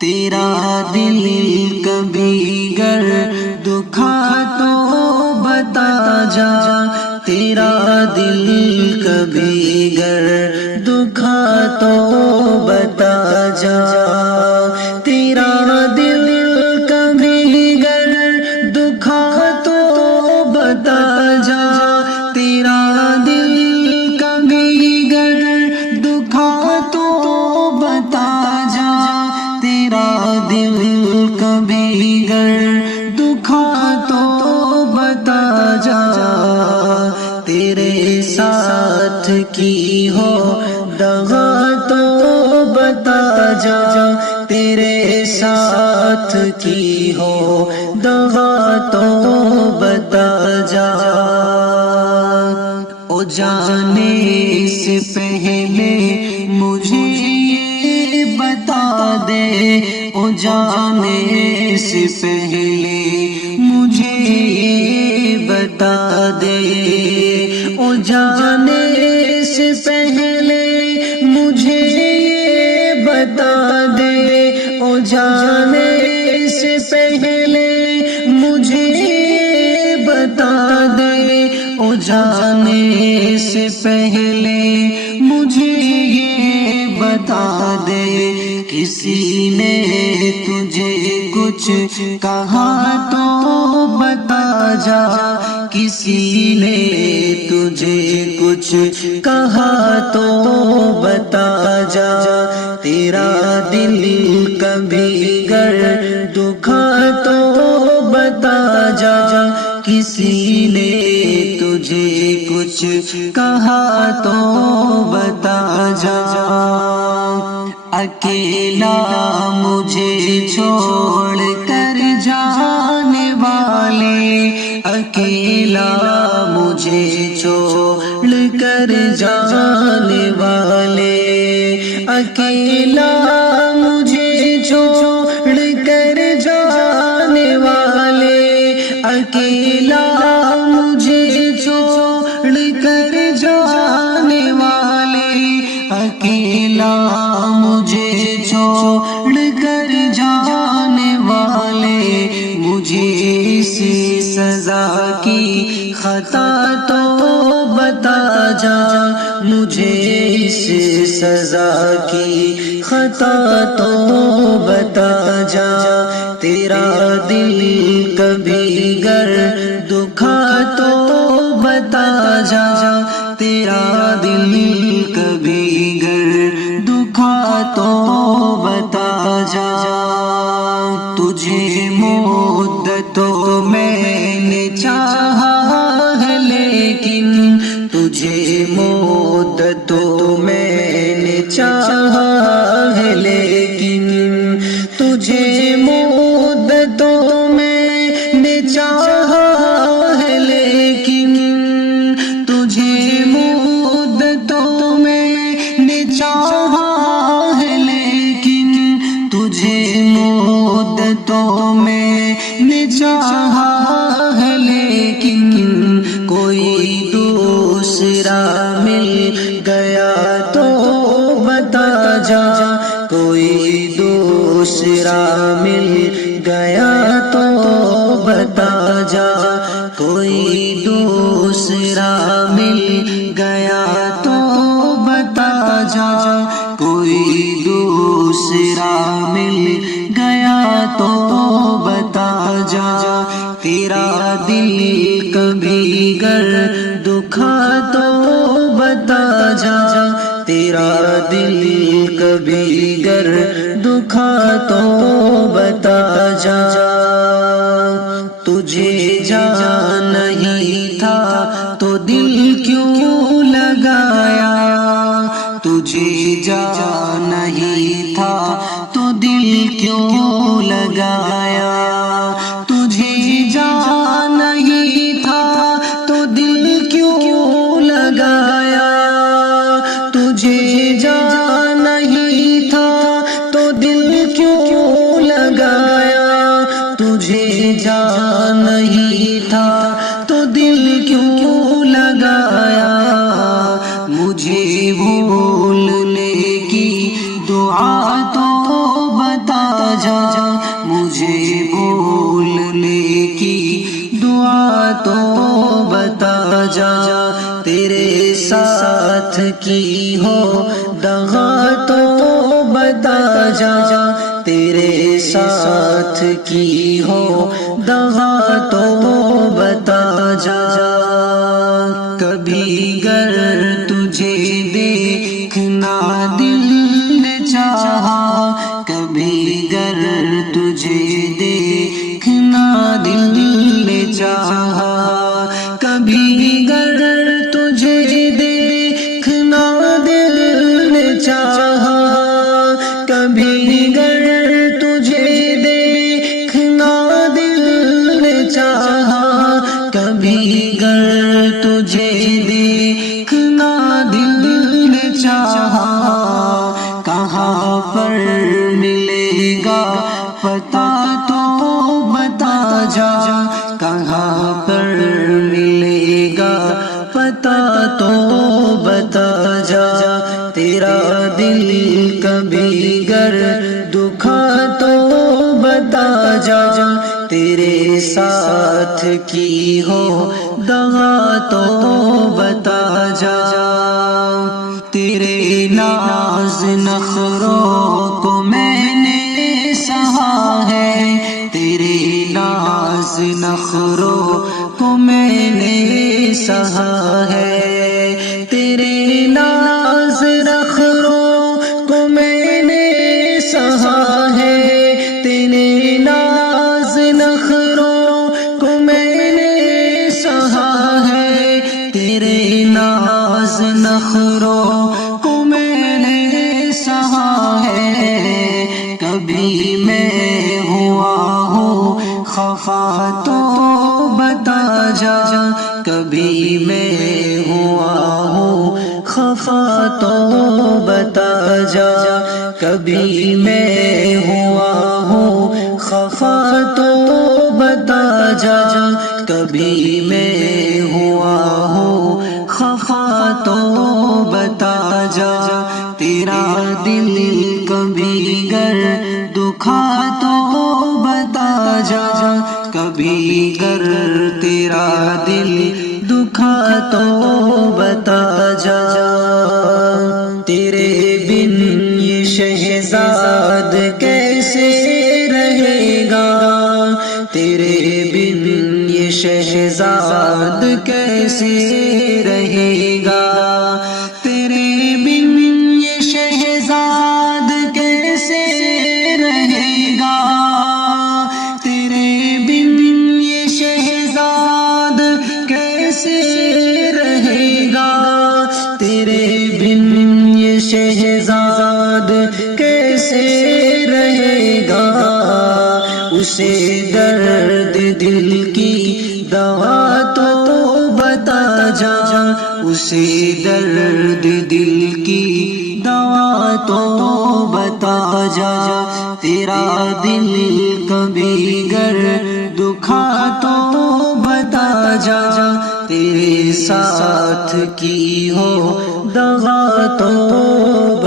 تیرا دل کبھی گر دکھا تو بتا جا، تیرا دل کبھی گر دکھا تو بتا جا، تیرا دل کبھی گر دکھا تو بتا جا، تیرا دل کبھی گر دکھا تو بتا جا، تیرا دل کبھی گر دکھا تو بتا جا، تیرے ساتھ کی ہو دغا تو بتا جا، تیرے ساتھ کی ہو دغا تو بتا جا، او جانے سے پہلے مجھے یہ بتا دے، او جانے سے پہلے مجھے یہ بتا دے، او جانے سے پہلے مجھے یہ بتا دے، او جانے سے پہلے مجھے یہ بتا دے، او جانے سے پہلے مجھے یہ بتا دے، کسی نے تجھے کچھ کہا تو بتا جا، کسی نے تجھے کچھ کہا تو بتا جا، تیرا دل کبھی گر دکھا تو بتا جا، کسی نے تجھے کچھ کہا تو بتا جا، اکیلا مجھے چھوڑ کر جانے والے، اکیلا مجھے چھوڑ کر جانے والے، اکیلا مجھے چھوڑ کر جانے والے، اکیلا مجھے چھوڑ کر جانے والے، اکیلا مجھے چھوڑ کر جانے والے، مجھے اس سزا کی خطا تو بتا جا، مجھے اس سزا کی خطا تو بتا جا، تیرا دل کبھی گر دکھا تو بتا جا، تیرا دل کبھی گر دکھا تو بتا جا، تجھے مدتوں میں نے چاہا ہے لیکن، تجھے مدتوں میں نے چاہا ہے لیکن، تجھے مدتوں میں نے چاہا ہے لیکن، تجھے مدتوں میں نے چاہا ہے لیکن، تجھے مدتوں میں نے چاہا ہے لیکن، کوئی دوسرا مل گیا تو بتا جا، کوئی دوسرا مل گیا تو بتا جا، کوئی دوسرا مل گیا تو بتا جا، کوئی دوسرا مل گیا تو بتا جا، تیرا دل کبھی گر دکھا تو بتا جا، تیرا دل کبھی گر دکھا تو بتا جا، تجھے جان نہیں تھا تو دل کیوں لگایا، تجھے جان نہیں تھا تو دل کیوں لگایا، تجھے جان نہیں تھا تو دل کیوں لگایا، تجھے جان نہیں تھا تو دل کیوں لگایا، تجھے جان نہیں تھا تو دل کیوں لگایا، مجھے بھولنے کی دعا تو بتا کی ہو دغا تو بتا جا تیرے ساتھ کی ہو دغا تو بتا جا کبھی گر تجھے دیکھنا دل نے چاہا کبھی گر تجھے دیکھنا دل نے چاہا کبھی گر تجھے دیکھنا دل نے چاہا کبھی گر تجھے دیکھنا دل نے چاہا کبھی گر تجھے دیکھنا دل نے چاہا کہاں پر ملے گا پتہ تو بتا جا کہاں پر ملے گا پتہ تو بتا جا تیرا دل کبھی گر دکھا تو بتا جا تیرے ساتھ کی ہو دغا تو بتا جا تیرے ناز نخروں کو میں نے سہا ہے تیرے ناز نخروں کو میں نے سہا ہے تیرے ناز نخروں کو میں نے سہا ہے تیرے ناز نخروں کو میں نے سہا ہے تیرے ناز نخروں کو میں نے سہا ہے کبھی میں ہوا ہوں خفا تو بتا جا کبھی میں ہوا ہوں خفا تو بتا جا کبھی میں ہوا ہوں خفا تو بتا جا کبھی میں ہوا ہوں خفا تو بتا جا تیرا دل کبھی گر دکھا تو بتا جا کبھی گر تیرا دل دکھا تو بتا جا تیرے بن یہ شہزاد کیسے رہے گا تیرے بن یہ شہزاد کیسے رہے گا تیرے بن یہ شہزاد کیسے رہے گا تیرے بن یہ شہزاد کیسے رہے گا تیرے بن یہ شہزاد کیسے رہے گا اسے درد دل کی دوا تو بتا جا اسے درد دل کی دوا تو بتا جا تیرا دل کبھی گر دکھا تو بتا جا تیرے ساتھ کی ہو دغا تو